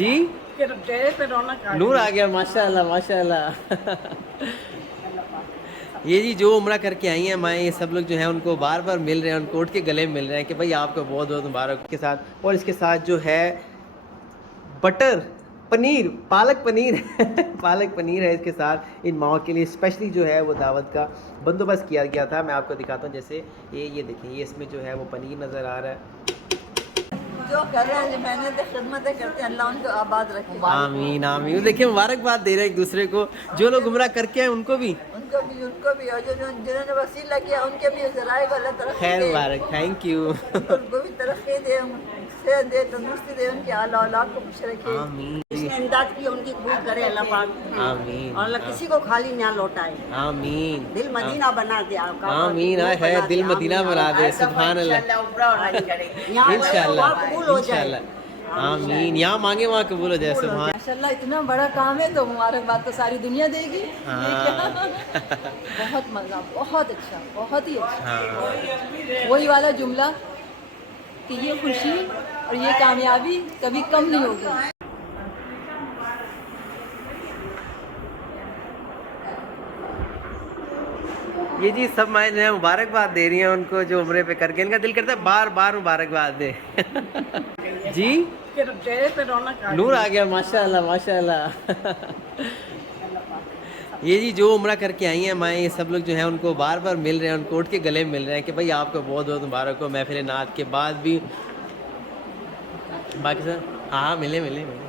जी चेहरे पे रौनक आ नूर आ गया, माशाल्लाह माशाल्लाह। ये जी जो उम्रा करके आई हैं माएँ, ये सब लोग जो हैं उनको बार बार मिल रहे हैं, उनको उठ के गले मिल रहे हैं कि भाई आपको बहुत बहुत मुबारक के साथ। और इसके साथ जो है बटर पनीर, पालक पनीर पालक पनीर है इसके साथ। इन माओं के लिए स्पेशली जो है वो दावत का बंदोबस्त किया गया था। मैं आपको दिखाता हूँ, जैसे ये देखें, ये इसमें जो है वो पनीर नज़र आ रहा है। जो कर रहे हैं, मेहनत खिदमतें करते हैं, अल्लाह उनको आबाद रखे। आमीन आमीन। देखिए मुबारकबाद दे रहे हैं एक दूसरे को, जो लोग उम्रा करके आए उनको भी और जिन्होंने वसीला किया उनके भी ज़राए को अल्लाह तरक्की खैर दे, मुबारक, थैंक यू। उनको भी तरक्की दे, सेहत दे, तंदुरुस्ती दे, उनके आला औलाद को खुश रखे। आमीन जिसने इमदाद की उनकी कबूल करे अल्लाह पाक, आमीन और अल्लाह किसी को खाली ना लौटाए। आमीन दिल मदीना बना दे आपका। आमीन। है दिल मदीना बना दे, सुभान अल्लाह। इंशाल्लाह कबूल हो जाए। इंशाल्लाह आमीन। यहाँ मांगे वहाँ कबूल हो जाए, सुभान। माशाल्लाह इतना बड़ा काम है तो मुबारकबाद तो सारी दुनिया देगी। हाँ। बहुत मज़ा, बहुत अच्छा, बहुत ही अच्छा। हाँ। वही वाला जुमला कि ये खुशी और ये कामयाबी कभी कम नहीं होगी। ये जी सब माएँ जो है मुबारकबाद दे रही हैं उनको जो उम्रे पे करके। इनका दिल करता है बार बार मुबारकबाद दे। जी चेहरे पे रौनक आ नूर आ गया, माशाल्लाह माशाल्लाह। ये जी जो उम्रा करके आई हैं माएँ, ये सब लोग जो हैं उनको बार बार मिल रहे हैं, उनको उठ के गले मिल रहे हैं कि भाई आपको बहुत बहुत मुबारक हो। महफिल नात के बाद भी बाकी सर हाँ मिले मिले मिले,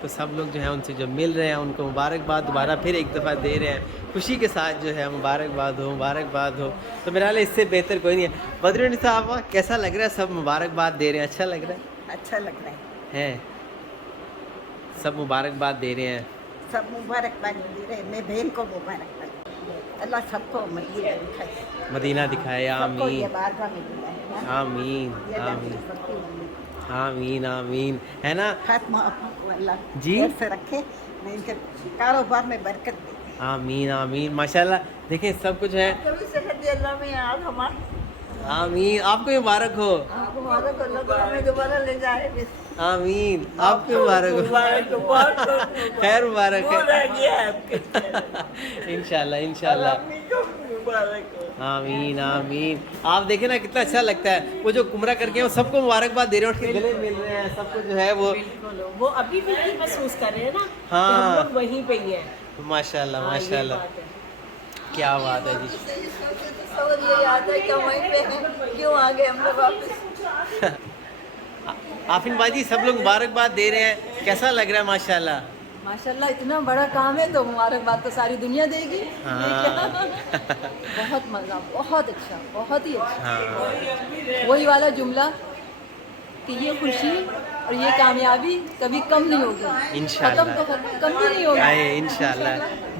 तो सब लोग जो हैं उनसे जो मिल रहे हैं उनको मुबारकबाद दोबारा फिर एक दफ़ा दे रहे हैं, खुशी के साथ जो है मुबारकबाद हो मुबारकबाद हो। तो मेरा हाल इससे बेहतर कोई नहीं है। बदरुन साहब कैसा लग रहा है? सब मुबारकबाद दे रहे हैं, अच्छा लग रहा है? अच्छा लग रहा है। हैं सब मुबारकबाद दे रहे हैं। सब मुबारकबाद दे रहे हैं। मैं बहन को मुबारकबाद, अल्लाह सबको मदीना दिखाए, मदीना दिखाए, सबको ये आमीन बारगाह में दिलाए ना। आमीन ये आमीन सबकी उम्मीद। आमीन आमीन, है ना खात्मा आपको अल्लाह जी। खैर से रखे, मैं इनके कारोबार में बरकत दे। आमीन आमीन माशाल्लाह। देखें सब कुछ है। कभी सेहत दे अल्लाह में आज हमारे आमीन, आपको मुबारक हो। आपको मुबारक, अल्लाह को हमें दोबारा ले जाए। आमीन, आपको मुबारक हो। खैर मुबारक है। इंशाल्लाह इंशाल्लाह आमीन आमीन। आप देखें ना कितना अच्छा लगता है, वो जो कुमरा करके वो सबको मुबारकबाद दे रहे हैं, उनके गले मिल रहे हैं, सबको जो है वो अभी भी नहीं महसूस कर रहे हैं ना कि हाँ। हम लोग वहीं पे ही हैं। माशाल्लाह हाँ, ये माशाल्लाह, बात है। क्या बात है जी। समझ ये आता है कि हम वहीं पे हैं, क्यों आ गए हम लोग वापस। आफिन बाजी सब लोग मुबारकबाद दे रहे हैं, कैसा लग रहा है? माशाल्लाह माशाल्लाह इतना बड़ा काम है तो मुबारकबाद तो सारी दुनिया देगी। हाँ। बहुत मज़ा, बहुत अच्छा, बहुत ही अच्छा। हाँ। वही वाला जुमला कि ये खुशी और ये कामयाबी कभी कम नहीं होगी। इंशाल्लाह। खत्म तो खत्म, कम भी नहीं होगी। आए इंशाल्लाह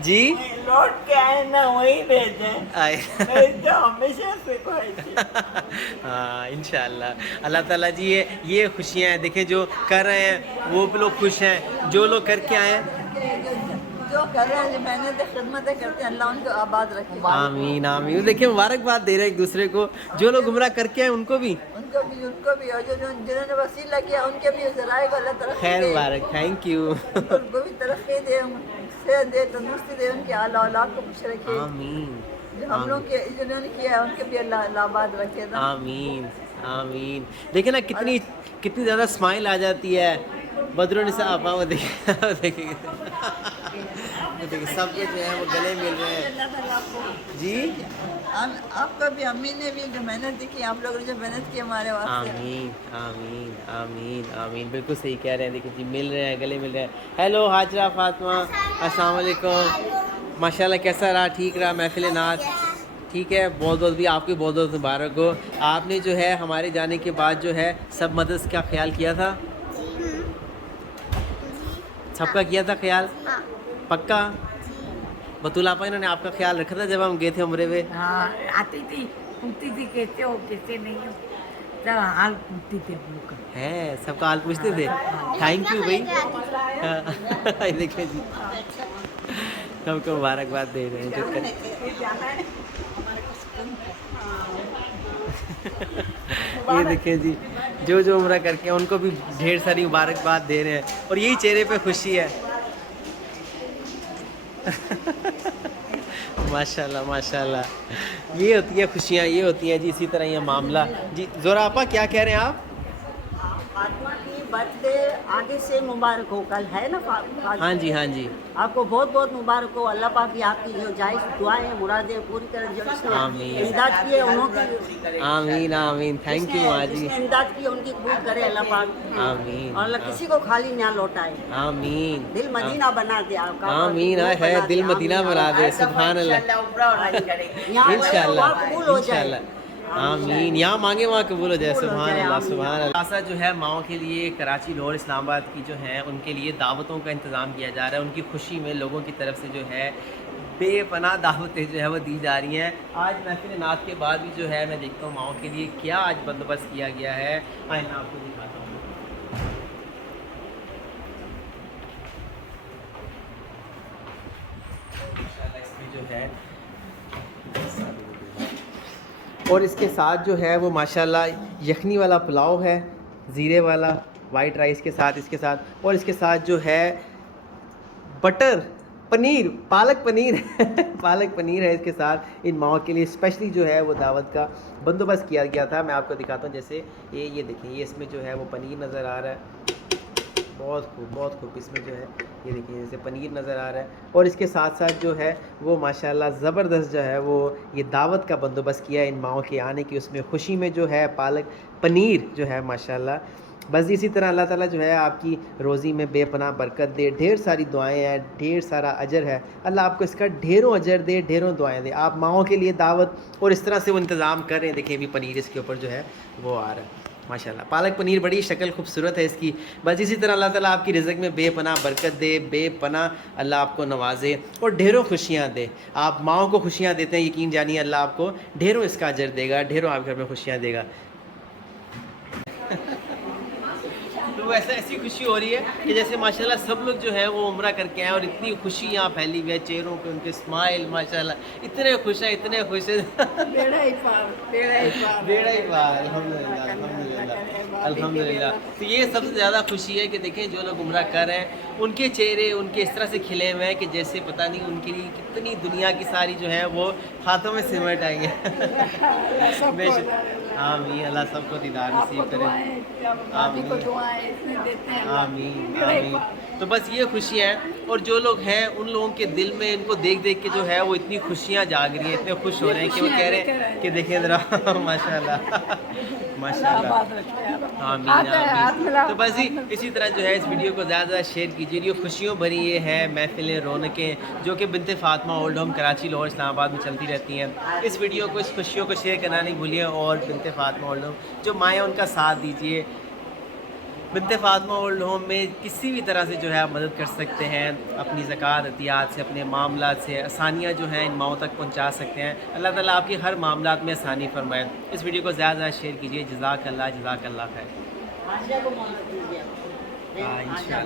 जी। लौट के आए ना वहीं रह जाए, आए तो हमेशा से हाँ इंशाल्लाह। अल्लाह ताला जी ये खुशियाँ हैं, देखें जो कर रहे हैं वो भी लोग खुश हैं, जो लोग करके आए हैं। जो कर रहे हैं, मेहनत खिदमतें करते हैं, अल्लाह उनको आबाद रखे। आमीन आमीन। देखिए मुबारकबाद दे रहे हैं एक दूसरे को, जो लोग उम्रा करके आए उनको भी और जिन्होंने वसीला किया उनके भी ज़राए को अल्लाह तरक्की खैर दे, मुबारक, थैंक यू। उनको भी तरक्की दे, सेहत दे, तंदुरुस्ती दे, उनके आला औलाद को खुश रखे। आमीन जो हम लोग के जिन्होंने किया है उनके भी अल्लाह आबाद रखे ना। आमीन आमीन। देखे ना कितनी कितनी ज़्यादा स्माइल आ जाती है। बदरुन साहब वो देखिए देखिए देखिए सब जो है वो गले मिल रहे हैं अल्लाह ताला आपको जी। आपका भी, अम्मी ने भी जो मेहनत की, आप लोगों ने जो मेहनत की हमारे वास्ते। आमीन आमीन आमीन आमीन, बिल्कुल सही कह रहे हैं। देखिए जी मिल रहे हैं, गले मिल रहे हैं। हेलो हाजरा फातिमा, अस्सलाम वालेकुम। माशाल्लाह कैसा रहा? ठीक रहा महफिल नात? ठीक है, बहुत बहुत भी आपकी बहुत बहुत मुबारक हो। आपने जो है हमारे जाने के बाद जो है सब मदद का ख्याल किया था? सबका किया था ख्याल? पक्का? बतूल आपा इन्होंने आपका ख्याल रखा था जब हम गए थे उम्रे में? हाँ, आती थी, पूछती थी कैसे हो कैसे नहीं हो, सब हाल पूछती थी हम लोग का। है सबका हाल पूछते थे। थैंक यू भाई। हाँ, देखिए जी सबको मुबारकबाद दे रहे हैं जो ये देखिए जी जो जो उम्रा करके हैं उनको भी ढेर सारी मुबारकबाद दे रहे हैं और यही चेहरे पे खुशी है। माशाल्लाह माशाल्लाह, ये होती है खुशियाँ, ये होती हैं जी। इसी तरह ये मामला जी। ज़ोरा आपा क्या कह रहे हैं आप? फातिमा की बर्थडे आगे से मुबारक हो, कल है ना फातिमा? हाँ जी हाँ जी, आपको बहुत बहुत मुबारक हो। अल्लाह पाक की आपकी जो जायज़ दुआएं मुरादें पूरी तरह, जो आमीन। इसने इमदाद की है उन्होंने, आमीन आमीन, थैंक यू माँ जी, जिसने इमदाद की उनकी कबूल करे अल्लाह पाक। आमीन और अल्लाह किसी को खाली ना लौटाए, आमीन दिल मदीना बना दे आपका। आमीन। है दिल मदीना बना दे, सुभान अल्लाह, इंशाल्लाह कबूल हो जाए। इंशाल्लाह, आमीन। यहाँ मांगे वहाँ कबूल हो जाए, सुभान अल्लाह सुभान अल्लाह। खासा जो है माओ के लिए कराची, लाहौर, इस्लामाबाद की जो है उनके लिए दावतों का इंतज़ाम किया जा रहा है। उनकी खुशी में लोगों की तरफ से जो है बेपनाह दावतें जो है वो दी जा रही हैं। आज महफिल नात के बाद भी जो है मैं देखता हूँ माओ के लिए क्या आज बंदोबस्त किया गया है। आइए मैं आपको दिखाता हूँ। इसमें जो है और इसके साथ जो है वो माशाल्लाह यखनी वाला पुलाव है, ज़ीरे वाला वाइट राइस के साथ, इसके साथ और इसके साथ जो है बटर पनीर, पालक पनीर पालक पनीर है इसके साथ। इन माओं के लिए स्पेशली जो है वो दावत का बंदोबस्त किया गया था। मैं आपको दिखाता हूँ, जैसे ये देखें, ये इसमें जो है वो पनीर नज़र आ रहा है, बहुत खूब इसमें जो है ये देखिए जैसे पनीर नज़र आ रहा है। और इसके साथ साथ जो है वो माशाल्लाह ज़बरदस्त जो है वो ये दावत का बंदोबस्त किया है इन माओं के आने की, उसमें खुशी में जो है पालक पनीर जो है माशाल्लाह। बस इसी तरह अल्लाह ताला जो है आपकी रोज़ी में बेपनाह बरकत दे, ढेर सारी दुआएं हैं, ढेर सारा अजर है, अल्लाह आपको इसका ढेरों अजर दे, ढेरों दुआएं दे। आप माओं के लिए दावत और इस तरह से वो इंतज़ाम कर रहे हैं। देखिए अभी पनीर इसके ऊपर जो है वो आ रहा है माशाल्लाह, पालक पनीर, बड़ी शक्ल खूबसूरत है इसकी। बस इसी तरह अल्लाह ताला आपकी रिज़्क़ में बेपनाह बरकत दे, बेपनाह अल्लाह आपको नवाजे और ढेरों खुशियाँ दे। आप माओं को खुशियाँ देते हैं, यकीन जानिए अल्लाह आपको ढेरों इसका अजर देगा, ढेरों आप घर में खुशियाँ देगा। तो ऐसी खुशी हो रही है कि जैसे माशाल्लाह सब लोग जो है वो उम्रा करके आए और इतनी खुशी यहाँ फैली हुई है चेहरों पे, उनके स्माइल माशाल्लाह इतने खुश हैं, इतने खुश हैं। बेड़ा ही पार, अल्हम्दुलिल्लाह। तो ये सबसे ज़्यादा खुशी है कि देखें जो लोग उम्रा कर रहे हैं उनके चेहरे उनके इस तरह से खिले हुए हैं कि जैसे पता नहीं उनके लिए कितनी दुनिया की सारी जो है वो हाथों में सिमट आई है। आमीन, अल्लाह सबको दीदार नसीब करे, आमीन आमीन आमीन। तो बस ये खुशियाँ हैं और जो लोग हैं उन लोगों के दिल में इनको देख देख के जो है वो इतनी खुशियाँ जाग रही हैं, इतने खुश हो रहे हैं कि वो कह रहे हैं कि देखें ज़रा माशाल्लाह माशाल्लाह, आमीन आमीन। तो बस इसी तरह जो है इस वीडियो को ज़्यादा ज़्यादा शेयर कीजिए। ये खुशियों भरी ये है महफिलें, रौनकें जो कि बिनते फातिमा ओल्ड होम कराची, लाहौर, इस्लामाबाद में चलती रहती हैं। इस वीडियो को, इस खुशियों को शेयर करना नहीं भूलिए और बिनते फातिमा ओल्ड होम जो माएँ उनका साथ दीजिए। बिनते फातिमा ओल्ड होम में किसी भी तरह से जो है आप मदद कर सकते हैं, अपनी ज़कात अतियात से, अपने मामलात से आसानियाँ जो हैं इन माओं तक पहुँचा सकते हैं। अल्लाह ताला आपके हर मामलात में आसानी फरमाए। इस वीडियो को ज़्यादा ज़्यादा शेयर कीजिए। जज़ाकल्लाह खैर। इंशाअल्लाह।